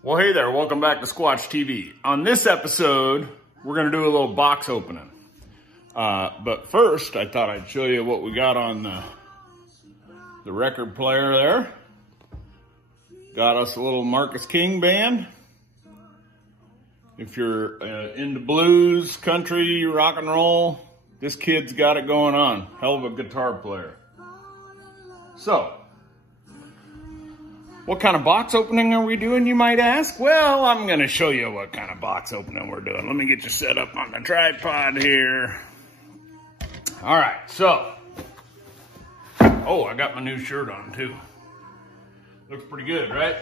Well, hey there, welcome back to Squatch TV. On this episode, we're gonna do a little box opening. But first, I thought I'd show you what we got on the record player there. Got us a little Marcus King band. If you're into blues, country, rock and roll, this kid's got it going on. Hell of a guitar player. So, what kind of box opening are we doing, you might ask? Well, I'm going to show you what kind of box opening we're doing. Let me get you set up on the tripod here. All right, so. Oh, I got my new shirt on, too. Looks pretty good, right?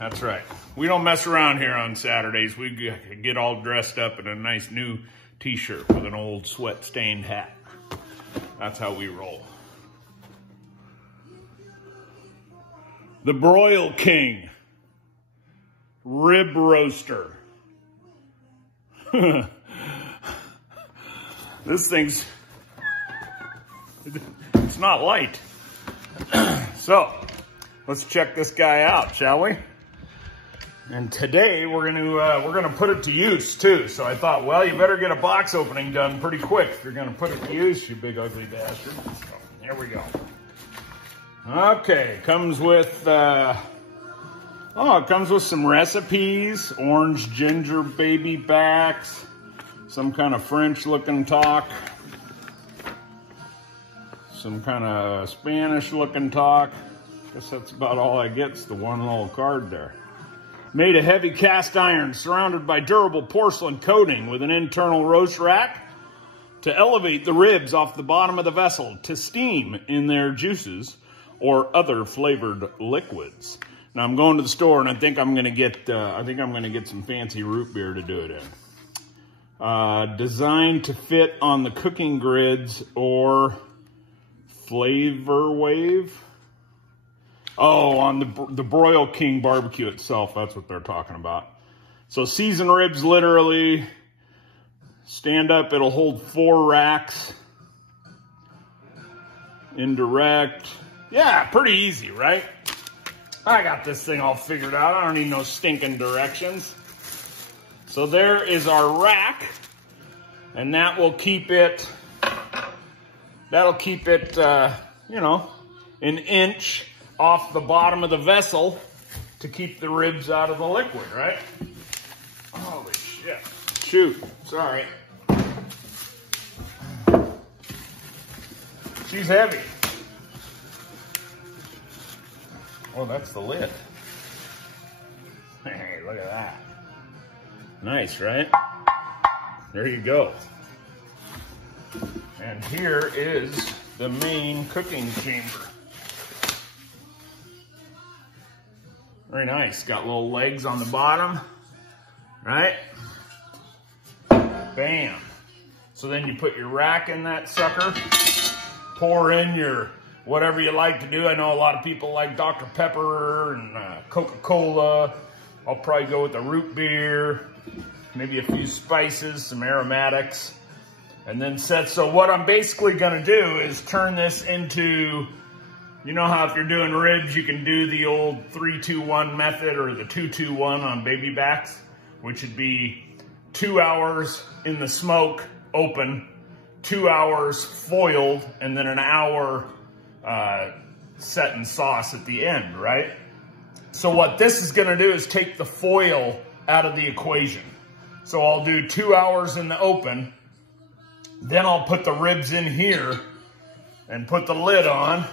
That's right. We don't mess around here on Saturdays. We get all dressed up in a nice new t-shirt with an old sweat-stained hat. That's how we roll. The Broil King Rib Roaster. This thing's, it's not light. So, let's check this guy out, shall we? And today we're gonna put it to use too. So I thought, well, you better get a box opening done pretty quick if you're gonna put it to use, you big ugly bastard. So, here we go. Okay, comes with, it comes with some recipes, orange ginger baby backs, some kind of French looking talk, some kind of Spanish looking talk. Guess that's about all I get, is the one little card there. Made of heavy cast iron, surrounded by durable porcelain coating with an internal roast rack to elevate the ribs off the bottom of the vessel to steam in their juices or other flavored liquids. Now I'm going to the store and I think I'm gonna get some fancy root beer to do it in. Designed to fit on the cooking grids or flavor wave. Oh, on the Broil King barbecue itself, that's what they're talking about. So seasoned ribs, literally, stand up, it'll hold 4 racks. Indirect. Yeah, pretty easy, right? I got this thing all figured out. I don't need no stinking directions. So there is our rack, and that will keep it, you know, an inch off the bottom of the vessel to keep the ribs out of the liquid, right? Holy shit. Shoot, sorry. She's heavy. Oh, that's the lid. Hey, look at that. Nice, right? There you go. And here is the main cooking chamber. Very nice. Got little legs on the bottom, right? Bam. So then you put your rack in that sucker, pour in your whatever you like to do. I know a lot of people like Dr. Pepper and Coca-Cola. I'll probably go with a root beer, maybe a few spices, some aromatics, and then set. So what I'm basically gonna do is turn this into, you know how if you're doing ribs, you can do the old 3-2-1 method or the 2-2-1 on baby backs, which would be 2 hours in the smoke, open, 2 hours foiled, and then an hour set in sauce at the end, right? So what this is gonna do is take the foil out of the equation. So I'll do 2 hours in the open, then I'll put the ribs in here and put the lid on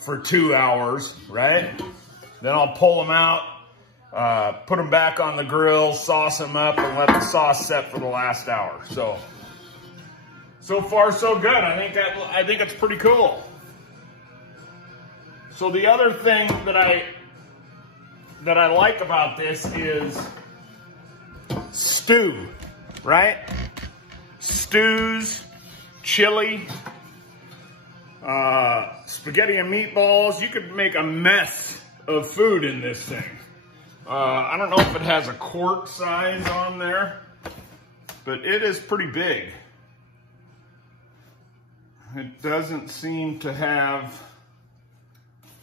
for 2 hours, right? Then I'll pull them out, put them back on the grill, sauce them up, and let the sauce set for the last hour. So far, so good. I think it's pretty cool. So the other thing that I like about this is stew, right? Stews, chili, spaghetti and meatballs. You could make a mess of food in this thing. I don't know if it has a quart size on there, but it is pretty big. It doesn't seem to have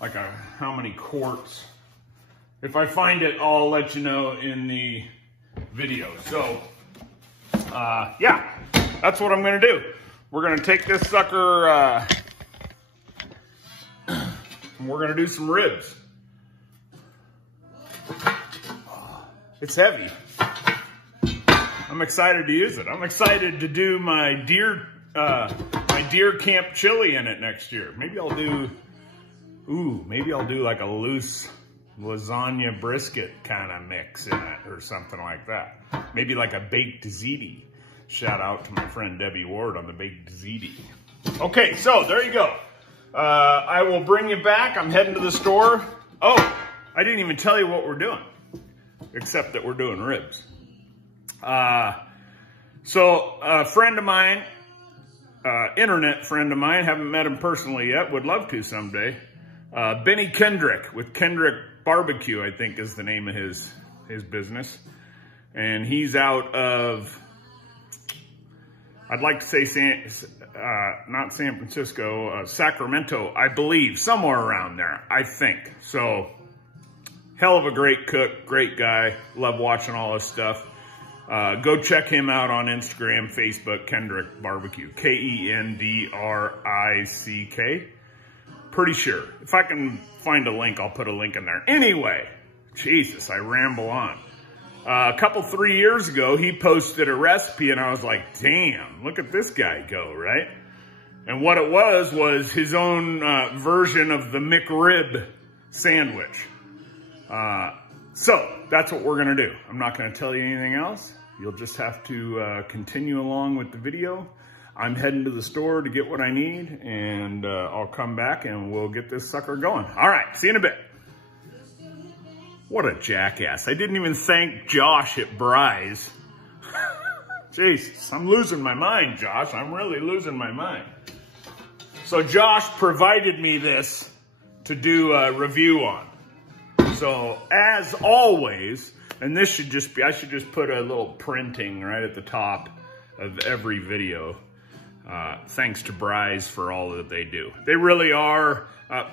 like how many quarts If I find it, I'll let you know in the video. So, yeah, that's what I'm gonna do. We're gonna take this sucker, and we're gonna do some ribs. It's heavy. I'm excited to use it. I'm excited to do my deer camp chili in it next year. Maybe I'll do like a loose lasagna brisket kind of mix in it or something like that. Maybe like a baked ziti. Shout out to my friend Debbie Ward on the baked ziti. Okay, so there you go. I will bring you back. I'm heading to the store. Oh, I didn't even tell you what we're doing, except that we're doing ribs. So a friend of mine, internet friend of mine, haven't met him personally yet, would love to someday. Benny Kendrick with Kendrick Barbecue, I think is the name of his business. And he's out of, I'd like to say not San Francisco, Sacramento, I believe, somewhere around there, I think. So, hell of a great cook, great guy, love watching all his stuff. Go check him out on Instagram, Facebook, Kendrick Barbecue, Kendrick. Pretty sure. If I can find a link, I'll put a link in there. Anyway, Jesus, I ramble on. A couple, 3 years ago, he posted a recipe and I was like, damn, look at this guy go, right? And what it was his own version of the McRib sandwich. So that's what we're gonna do. I'm not gonna tell you anything else. You'll just have to continue along with the video. I'm heading to the store to get what I need, and I'll come back and we'll get this sucker going. All right, see you in a bit. What a jackass. I didn't even thank Josh at Bry's. Jesus, I'm losing my mind, Josh. I'm really losing my mind. So Josh provided me this to do a review on. So as always, and this should just be, I should just put a little printing right at the top of every video. Thanks to Bry's for all that they do. They really are.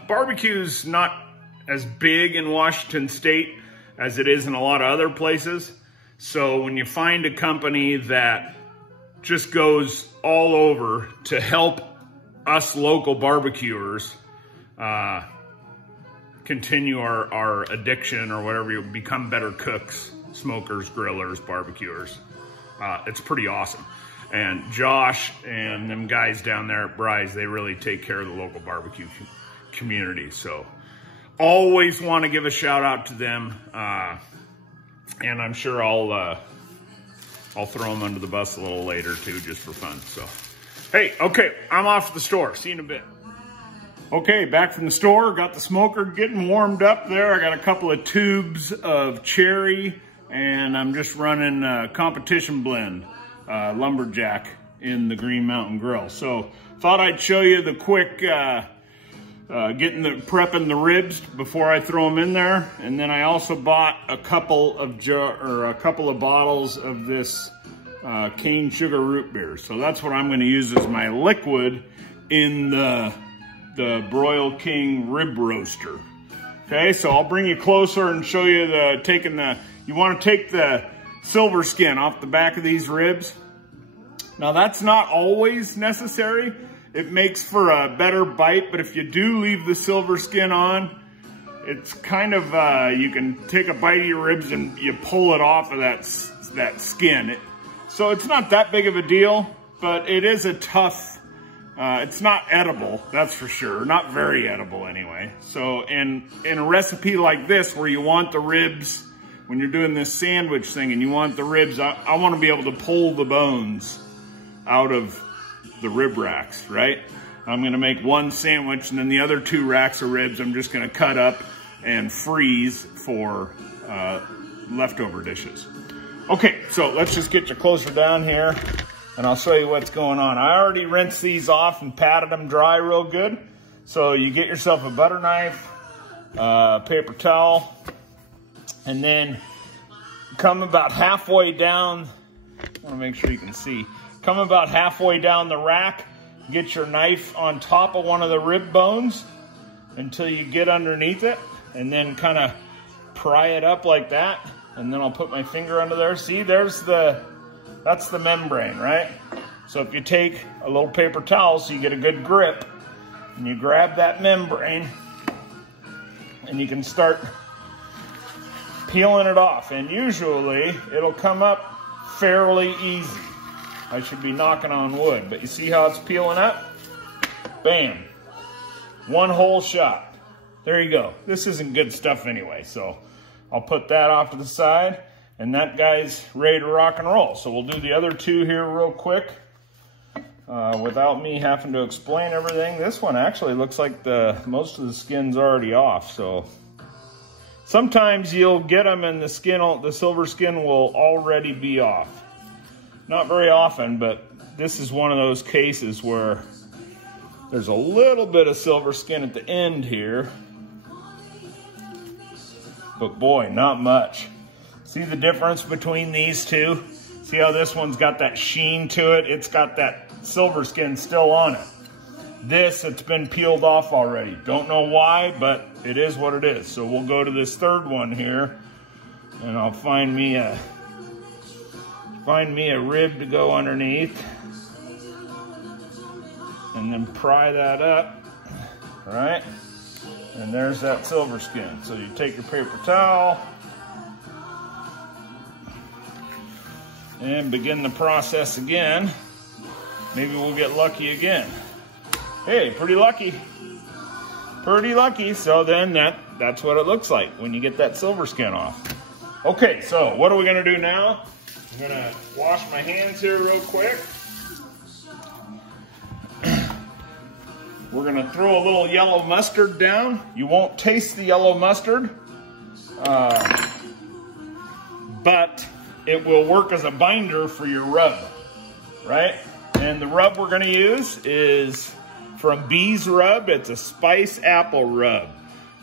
Barbecue's not as big in Washington State as it is in a lot of other places. So when you find a company that just goes all over to help us local barbecuers continue our addiction or whatever, you become better cooks, smokers, grillers, barbecuers, it's pretty awesome. And Josh and them guys down there at Bry's, they really take care of the local barbecue community. So always want to give a shout out to them. And I'm sure I'll throw them under the bus a little later too, just for fun. So, hey, okay, I'm off to the store. See you in a bit. Okay, back from the store, got the smoker getting warmed up there. I got a couple of tubes of cherry, and I'm just running competition blend. Lumberjack in the Green Mountain Grill. So thought I'd show you the quick prepping the ribs before I throw them in there. And then I also bought a couple of bottles of this cane sugar root beer. So that's what I'm going to use as my liquid in the Broil King Rib Roaster. Okay, so I'll bring you closer and show you you want to take the silver skin off the back of these ribs. Now that's not always necessary. It makes for a better bite, but if you do leave the silver skin on, it's kind of, you can take a bite of your ribs and you pull it off of that skin. So it's not that big of a deal, but it is a tough, it's not edible, that's for sure. Not very edible anyway. So in a recipe like this where you want the ribs, when you're doing this sandwich thing and you want the ribs, I want to be able to pull the bones out of the rib racks, right? I'm going to make one sandwich and then the other 2 racks of ribs I'm just going to cut up and freeze for leftover dishes. Okay, so let's just get you closer down here and I'll show you what's going on. I already rinsed these off and patted them dry real good. So you get yourself a butter knife, paper towel, and then come about halfway down. I want to make sure you can see. Come about halfway down the rack, get your knife on top of one of the rib bones until you get underneath it, and then kind of pry it up like that, and then I'll put my finger under there. See, that's the membrane, right? So if you take a little paper towel so you get a good grip, and you grab that membrane, and you can start peeling it off. And usually it'll come up fairly easy. I should be knocking on wood, but you see how it's peeling up? Bam. One whole shot. There you go. This isn't good stuff anyway, so I'll put that off to the side, and that guy's ready to rock and roll. So we'll do the other two here real quick without me having to explain everything. This one actually looks like most of the skin's already off, so sometimes you'll get them and the silver skin will already be off. Not very often, but this is one of those cases where there's a little bit of silver skin at the end here. But boy, not much. See the difference between these two? See how this one's got that sheen to it? It's got that silver skin still on it. This, it's been peeled off already. Don't know why, but it is what it is. So we'll go to this third one here, and I'll find me a rib to go underneath, and then pry that up, right? And there's that silver skin. So you take your paper towel and begin the process again. Maybe we'll get lucky again. Hey, pretty lucky. Pretty lucky. So then that's what it looks like when you get that silver skin off. Okay, so what are we gonna do now? I'm gonna wash my hands here real quick. We're gonna throw a little yellow mustard down. You won't taste the yellow mustard, but it will work as a binder for your rub, right? And the rub we're gonna use is from Bee's Rub. It's a spice apple rub.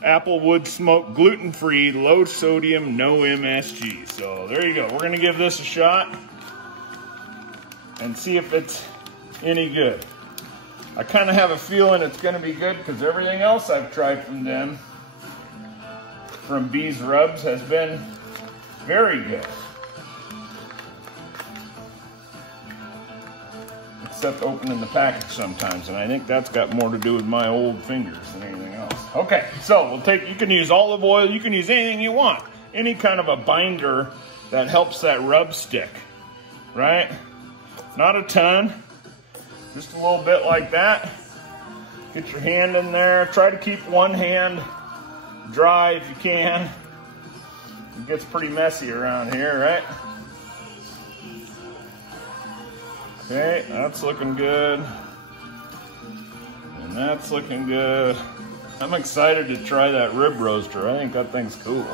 Apple wood smoke, gluten-free, low sodium, no MSG. So there you go. We're gonna give this a shot and see if it's any good. I kind of have a feeling it's going to be good because everything else I've tried from them, from Bee's Rubs, has been very good. Except opening the package sometimes, and I think that's got more to do with my old fingers than anything else. Okay, so you can use olive oil, you can use anything you want. Any kind of a binder that helps that rub stick, right? Not a ton. Just a little bit like that. Get your hand in there. Try to keep one hand dry if you can. It gets pretty messy around here, right? Okay, that's looking good. And that's looking good. I'm excited to try that rib roaster. I think that thing's cool.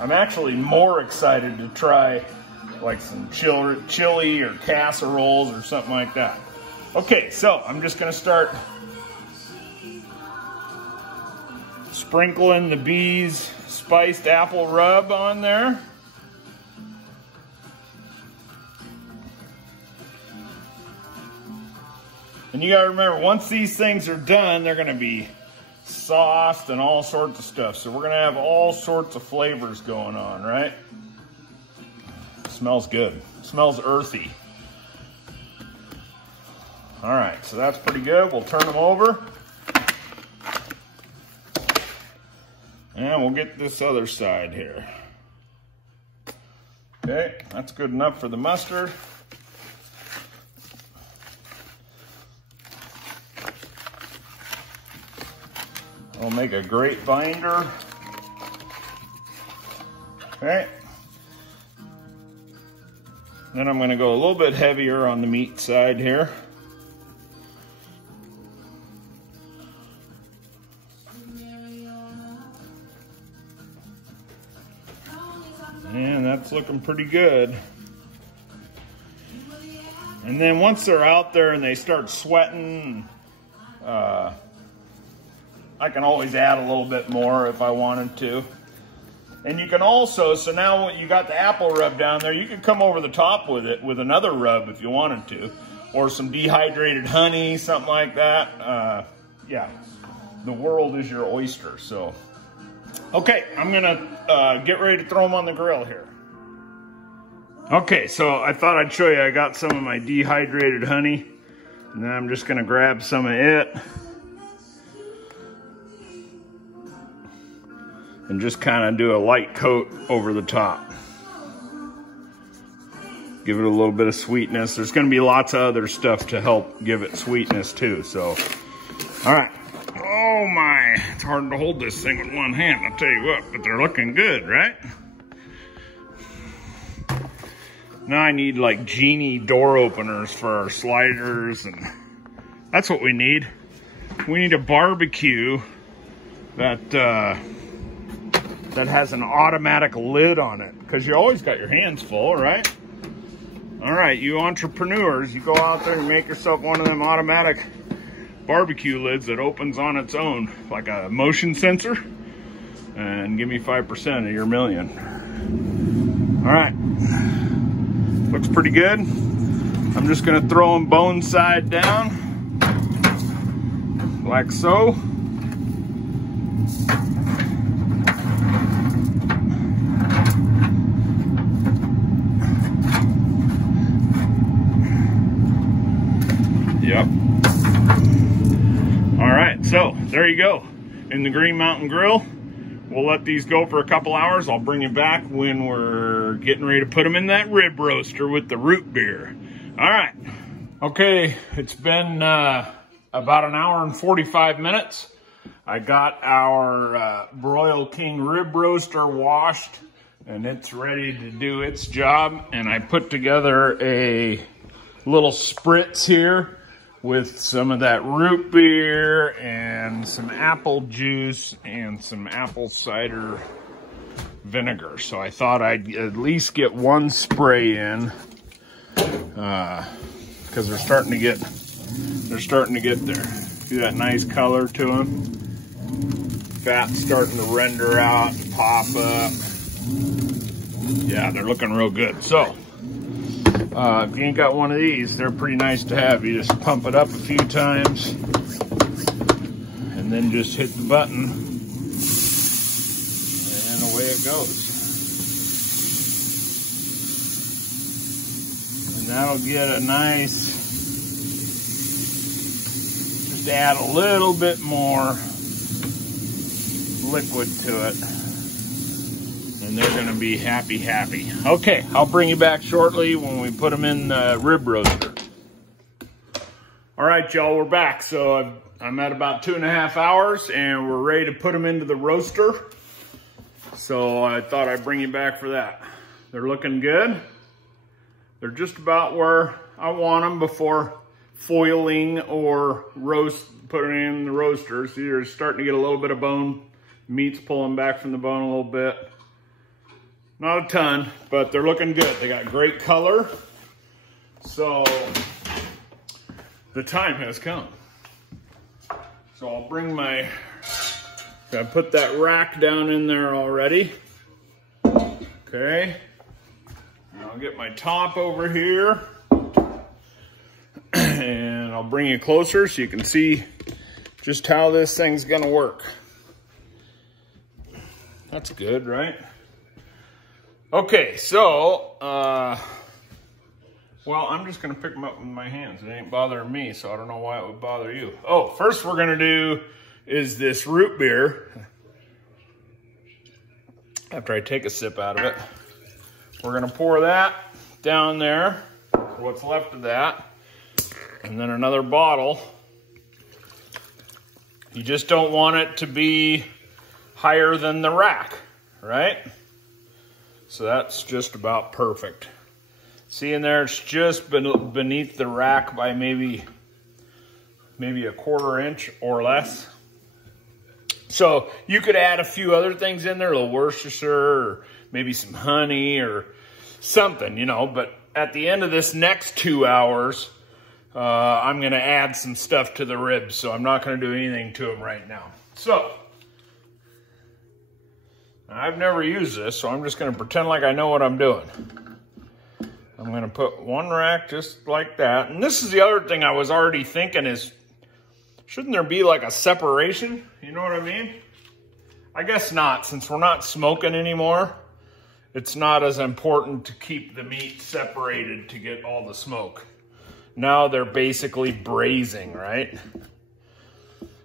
I'm actually more excited to try like some chili or casseroles or something like that. Okay, so I'm just gonna start sprinkling the Bee's spiced apple rub on there. And you gotta remember, once these things are done, they're gonna be sauced and all sorts of stuff. So we're gonna have all sorts of flavors going on, right? Smells good. Smells earthy. All right, so that's pretty good. We'll turn them over. And we'll get this other side here. Okay, that's good enough for the mustard. It'll make a great binder. Okay. Then I'm gonna go a little bit heavier on the meat side here. And that's looking pretty good. And then once they're out there and they start sweating, I can always add a little bit more if I wanted to. And you can also, so now you got the apple rub down there, you can come over the top with it with another rub if you wanted to. Or some dehydrated honey, something like that. Yeah, the world is your oyster. So Okay, I'm gonna get ready to throw them on the grill here. Okay, so I thought I'd show you, I got some of my dehydrated honey, and then I'm just gonna grab some of it and just kind of do a light coat over the top. Give it a little bit of sweetness. There's gonna be lots of other stuff to help give it sweetness too, so. All right. Oh my, it's hard to hold this thing with one hand, I'll tell you what, but they're looking good, right? Now I need like genie door openers for our sliders, and that's what we need. We need a barbecue that that has an automatic lid on it, because you always got your hands full, right? All right, you entrepreneurs, you go out there and make yourself one of them automatic barbecue lids that opens on its own, like a motion sensor, and give me 5% of your million. All right, looks pretty good. I'm just gonna throw them bone side down, like so. Yep. All right, so there you go. In the Green Mountain Grill. We'll let these go for a couple hours. I'll bring you back when we're getting ready to put them in that rib roaster with the root beer. All right. Okay, it's been about an hour and 45 minutes. I got our Broil King Rib Roaster washed, and it's ready to do its job. And I put together a little spritz here with some of that root beer and some apple juice and some apple cider vinegar. So I thought I'd at least get one spray in, because they're starting to get there. See that nice color to them? Fat's starting to render out and pop up. Yeah, they're looking real good. So if you ain't got one of these, they're pretty nice to have. You just pump it up a few times and then just hit the button and away it goes. And that'll get a nice, just add a little bit more liquid to it, and they're gonna be happy, happy. Okay, I'll bring you back shortly when we put them in the rib roaster. All right, y'all, we're back. So I'm at about 2.5 hours, and we're ready to put them into the roaster. So I thought I'd bring you back for that. They're looking good. They're just about where I want them before foiling or putting in the roaster. So you're starting to get a little bit of bone. Meat's pulling back from the bone a little bit. Not a ton, but they're looking good. They got great color. So the time has come. So I'll bring I put that rack down in there already. Okay. And I'll get my top over here. And I'll bring you closer so you can see just how this thing's gonna work. That's good, right? Okay, so, well, I'm just gonna pick them up with my hands. It ain't bothering me, so I don't know why it would bother you. Oh, first we're gonna do is this root beer. After I take a sip out of it, we're gonna pour that down there, what's left of that, and then another bottle. You just don't want it to be higher than the rack, right? So that's just about perfect. See in there, it's just beneath the rack by maybe a 1/4 inch or less. So you could add a few other things in there, a little Worcestershire, or maybe some honey or something, you know, but at the end of this next 2 hours, I'm gonna add some stuff to the ribs, so I'm not gonna do anything to them right now. So, I've never used this, so I'm just gonna pretend like I know what I'm doing. I'm gonna put one rack just like that. And this is the other thing I was already thinking is, shouldn't there be like a separation? You know what I mean? I guess not, since we're not smoking anymore, it's not as important to keep the meat separated to get all the smoke. Now they're basically braising, right?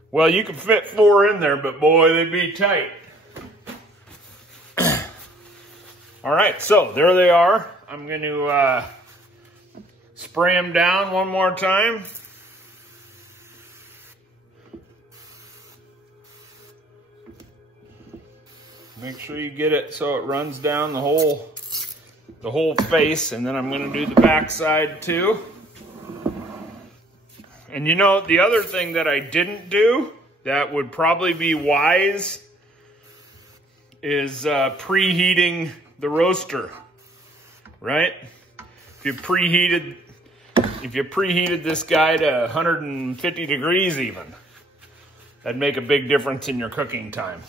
Well, you can fit 4 in there, but boy, they'd be tight. All right, so there they are. I'm going to spray them down one more time. Make sure you get it so it runs down the whole face, and then I'm going to do the back side too. And you know, the other thing that I didn't do that would probably be wise is preheating the roaster, right? If you preheated this guy to 150 degrees even, that'd make a big difference in your cooking time.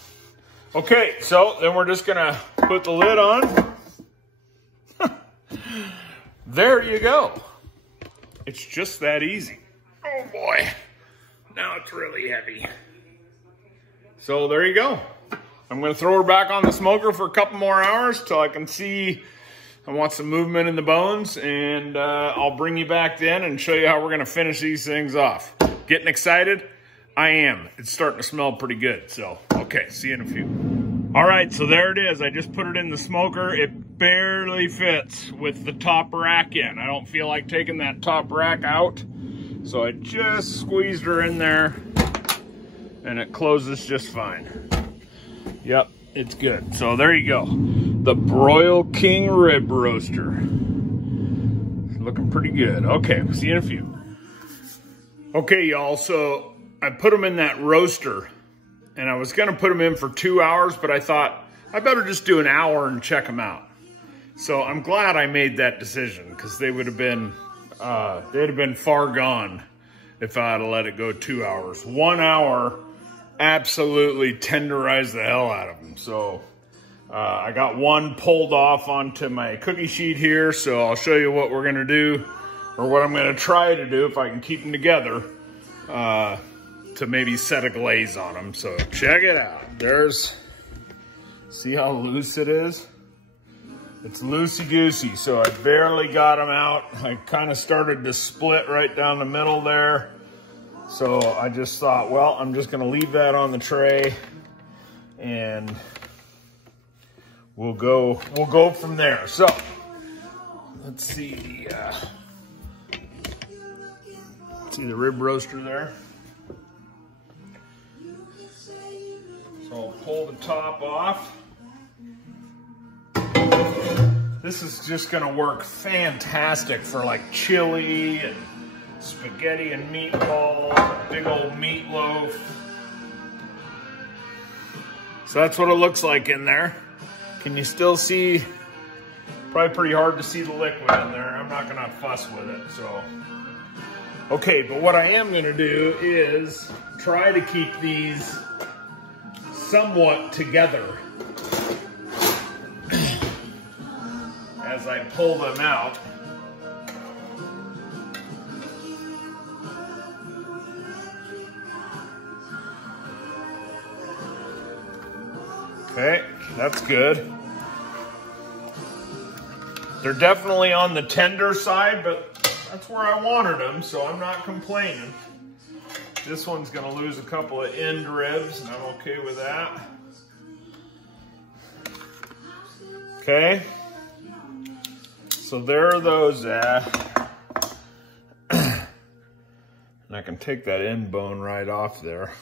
Okay, so then we're just gonna put the lid on. There you go. It's just that easy. Oh boy, now it's really heavy. So there you go. I'm gonna throw her back on the smoker for a couple more hours till I can see I want some movement in the bones, and I'll bring you back then and show you how we're gonna finish these things off. Getting excited? I am. It's starting to smell pretty good. So, okay, see you in a few. All right, so there it is. I just put it in the smoker. It barely fits with the top rack in. I don't feel like taking that top rack out. So I just squeezed her in there and it closes just fine. Yep, it's good. So there you go. The Broil King Rib Roaster. Looking pretty good. Okay, see you in a few. Okay, y'all, so I put them in that roaster, and I was gonna put them in for 2 hours, but I thought I better just do an hour and check them out. So I'm glad I made that decision, because they would have been, they'd have been far gone if I had let it go 2 hours. 1 hour absolutely tenderized the hell out of them. So I got one pulled off onto my cookie sheet here, so I'll show you what we're gonna do, or what I'm gonna try to do if I can keep them together. To maybe set a glaze on them. So check it out. See how loose it is? It's loosey-goosey, so I barely got them out. I kind of started to split right down the middle there. So I just thought, well, I'm just gonna leave that on the tray and we'll go from there. So let's see the rib roaster there. So I'll pull the top off. This is just gonna work fantastic for like chili and spaghetti and meatballs, big old meatloaf. So that's what it looks like in there. Can you still see? Probably pretty hard to see the liquid in there. I'm not gonna fuss with it, so. Okay, but what I am gonna do is try to keep these somewhat together as I pull them out. Okay, that's good. They're definitely on the tender side, but that's where I wanted them, so I'm not complaining. This one's gonna lose a couple of end ribs, and I'm okay with that. Okay, so there are those at. And I can take that end bone right off there.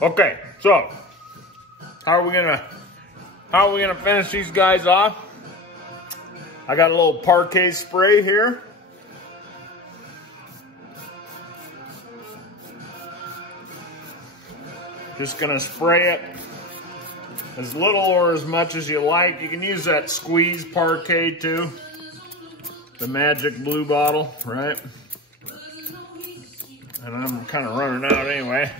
Okay, so how are we gonna finish these guys off? I got a little parquet spray here. Just gonna spray it as little or as much as you like. You can use that squeeze parquet too. The magic blue bottle, right? And I'm kind of running out anyway.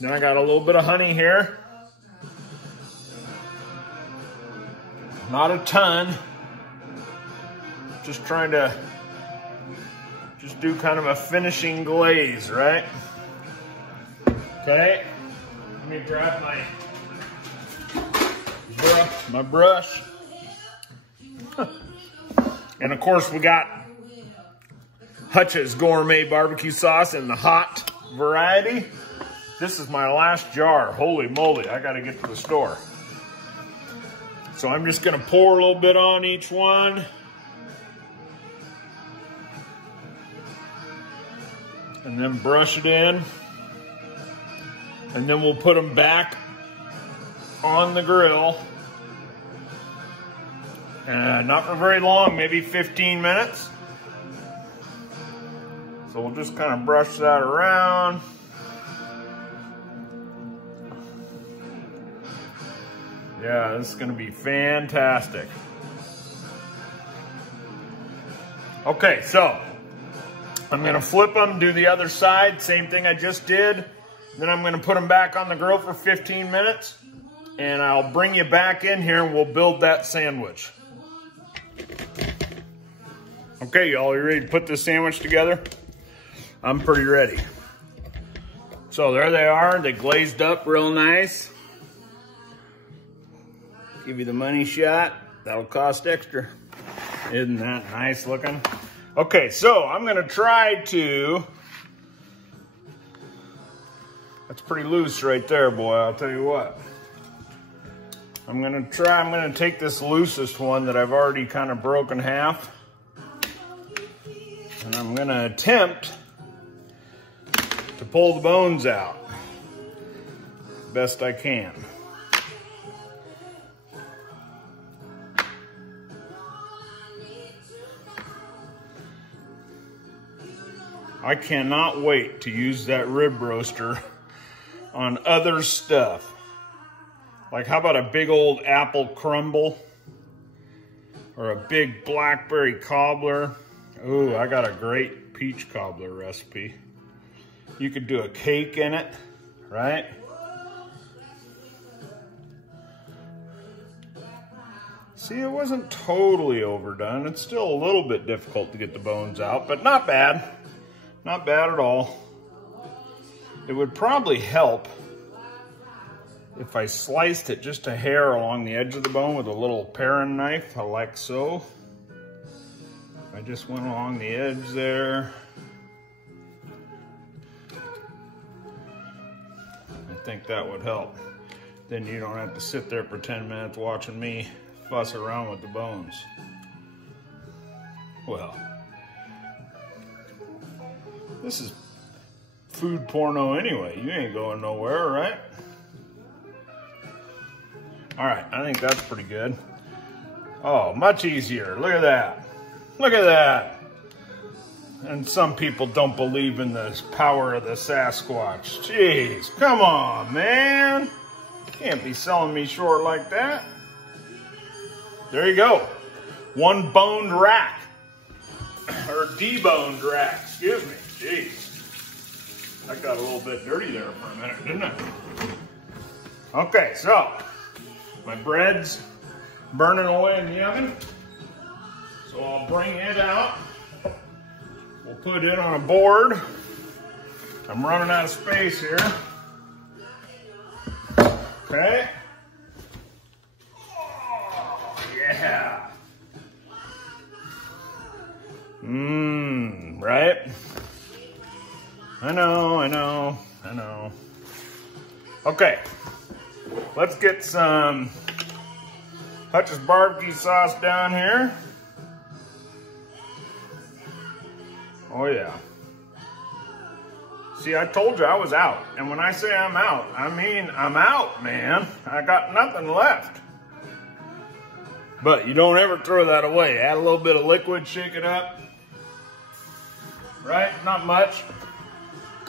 Then I got a little bit of honey here. Not a ton. Just trying to do kind of a finishing glaze, right? Okay, let me grab my brush. And of course we got Hutch's Gourmet barbecue sauce in the hot variety. This is my last jar. Holy moly, I gotta get to the store. So I'm just gonna pour a little bit on each one. And then brush it in. And then we'll put them back on the grill. Not for very long, maybe 15 minutes. So we'll just kind of brush that around. Yeah, this is gonna be fantastic. Okay, so I'm gonna flip them, do the other side, same thing I just did. Then I'm gonna put them back on the grill for 15 minutes, and I'll bring you back in here and we'll build that sandwich. Okay, y'all, you ready to put this sandwich together? I'm pretty ready. So there they are, they glazed up real nice. Give you the money shot, that'll cost extra. Isn't that nice looking? Okay, so I'm gonna try to, that's pretty loose right there, boy, I'll tell you what. I'm gonna take this loosest one that I've already kind of broken half. And I'm gonna attempt to pull the bones out best I can. I cannot wait to use that rib roaster on other stuff. Like, how about a big old apple crumble? Or a big blackberry cobbler? Ooh, I got a great peach cobbler recipe. You could do a cake in it, right? See, it wasn't totally overdone. It's still a little bit difficult to get the bones out, but not bad. Not bad at all. It would probably help if I sliced it just a hair along the edge of the bone with a little paring knife, like so. I just went along the edge there. I think that would help. Then you don't have to sit there for 10 minutes watching me fuss around with the bones. Well, this is food porno anyway. You ain't going nowhere, right? All right, I think that's pretty good. Oh, much easier. Look at that. Look at that. And some people don't believe in the power of the Sasquatch. Jeez, come on, man. Can't be selling me short like that. There you go. One boned rack. Or deboned rack, excuse me. Jeez. That got a little bit dirty there for a minute, didn't it? Okay, so my bread's burning away in the oven. So I'll bring it out. We'll put it on a board. I'm running out of space here. Okay. Oh, yeah. Right? I know. Okay. Let's get some Hutch's barbecue sauce down here. Oh yeah. See, I told you I was out. And when I say I'm out, I mean I'm out, man. I got nothing left. But you don't ever throw that away. Add a little bit of liquid, shake it up. Right? Not much.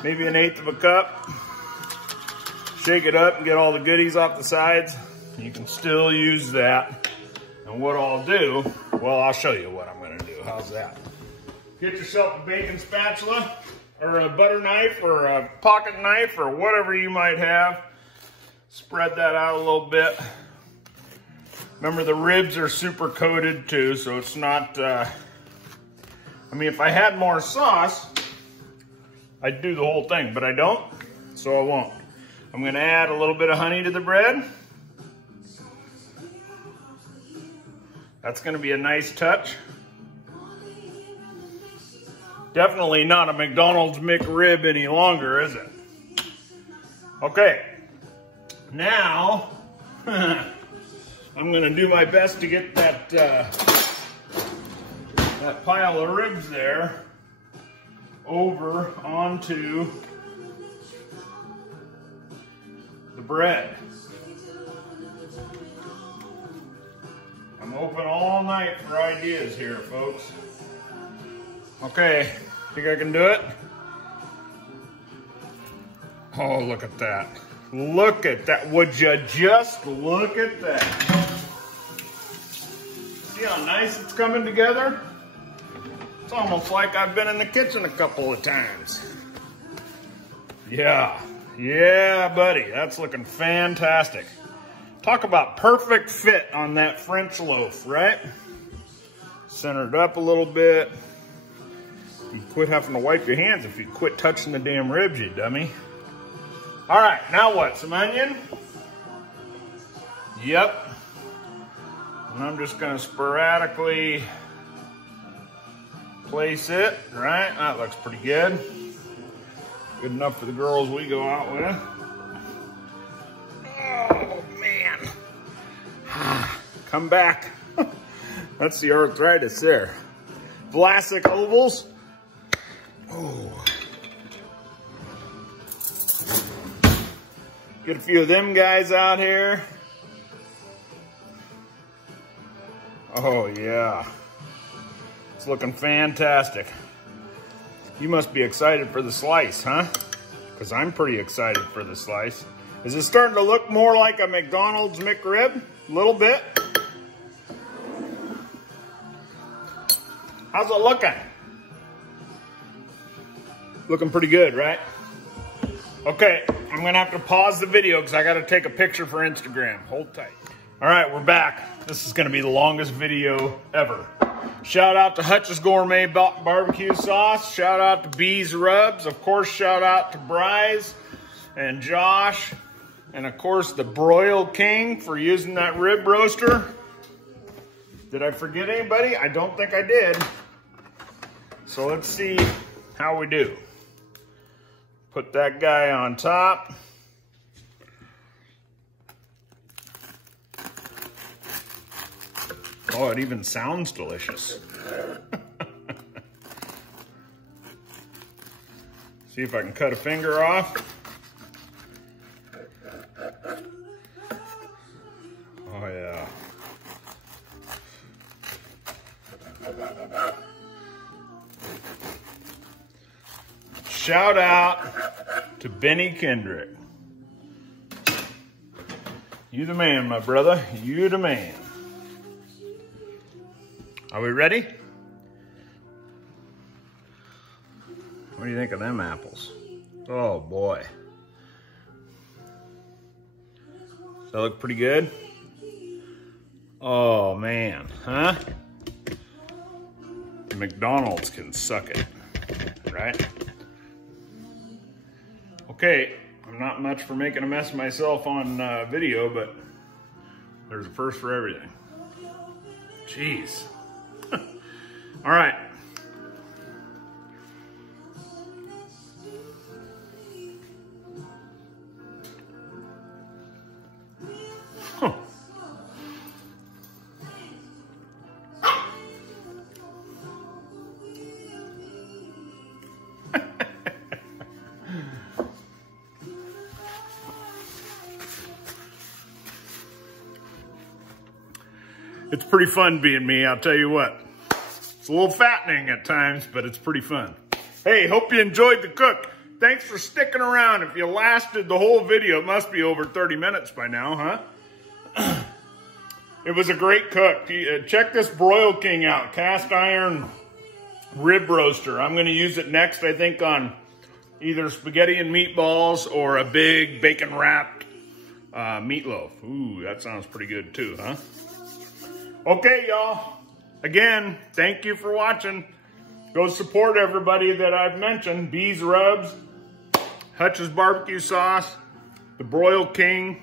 Maybe 1/8 of a cup. Shake it up and get all the goodies off the sides. You can still use that. And what I'll do, well, I'll show you what I'm gonna do. How's that? Get yourself a bacon spatula or a butter knife or a pocket knife or whatever you might have. Spread that out a little bit. Remember, the ribs are super coated too, so it's not, I mean, if I had more sauce, I'd do the whole thing, but I don't, so I won't. I'm gonna add a little bit of honey to the bread. That's gonna be a nice touch. Definitely not a McDonald's McRib any longer, is it? Okay, now I'm gonna do my best to get that that pile of ribs there over onto the bread. I'm open all night for ideas here, folks. Okay, think I can do it? Oh, look at that. Look at that. Would you just look at that? See how nice it's coming together? It's almost like I've been in the kitchen a couple of times. Yeah, buddy, that's looking fantastic. Talk about perfect fit on that French loaf, right? Center it up a little bit. You quit having to wipe your hands if you quit touching the damn ribs, you dummy. All right, now what? Some onion? Yep. And I'm just gonna sporadically place it, right? That looks pretty good. Good enough for the girls we go out with. Oh, man. Come back. That's the arthritis there. Vlasic ovals. Oh. Get a few of them guys out here. Oh, yeah. It's looking fantastic. You must be excited for the slice, huh? Because I'm pretty excited for the slice. Is it starting to look more like a McDonald's McRib? A little bit. How's it looking? Looking pretty good, right? Okay, I'm gonna have to pause the video because I gotta take a picture for Instagram. Hold tight. All right, we're back. This is gonna be the longest video ever. Shout out to Hutch's Gourmet Barbecue Sauce. Shout out to Bees Rubs. Of course, shout out to Bryce and Josh. And of course, the Broil King for using that rib roaster. Did I forget anybody? I don't think I did. So let's see how we do. Put that guy on top. Oh, it even sounds delicious. See if I can cut a finger off. Oh, yeah. Shout out to Benny Kendrick. You the man, my brother. You the man. Are we ready? What do you think of them apples? Oh boy. Does that look pretty good? Oh man, huh? McDonald's can suck it, right? Okay, I'm not much for making a mess of myself on video, but there's a first for everything. Jeez. All right. Huh. It's pretty fun being me, I'll tell you what. It's a little fattening at times, but it's pretty fun. Hey, hope you enjoyed the cook. Thanks for sticking around. If you lasted the whole video, it must be over 30 minutes by now, huh? It was a great cook. Check this Broil King out, cast iron rib roaster. I'm gonna use it next, I think, on either spaghetti and meatballs or a big bacon wrapped meatloaf. Ooh, that sounds pretty good too, huh? Okay, y'all. Again, thank you for watching. Go support everybody that I've mentioned. Bees Rubs, Hutch's Barbecue Sauce, The Broil King,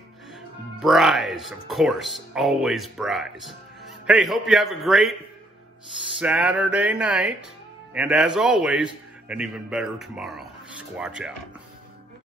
Bries, of course, always Bries. Hey, hope you have a great Saturday night. And as always, an even better tomorrow. Squatch out.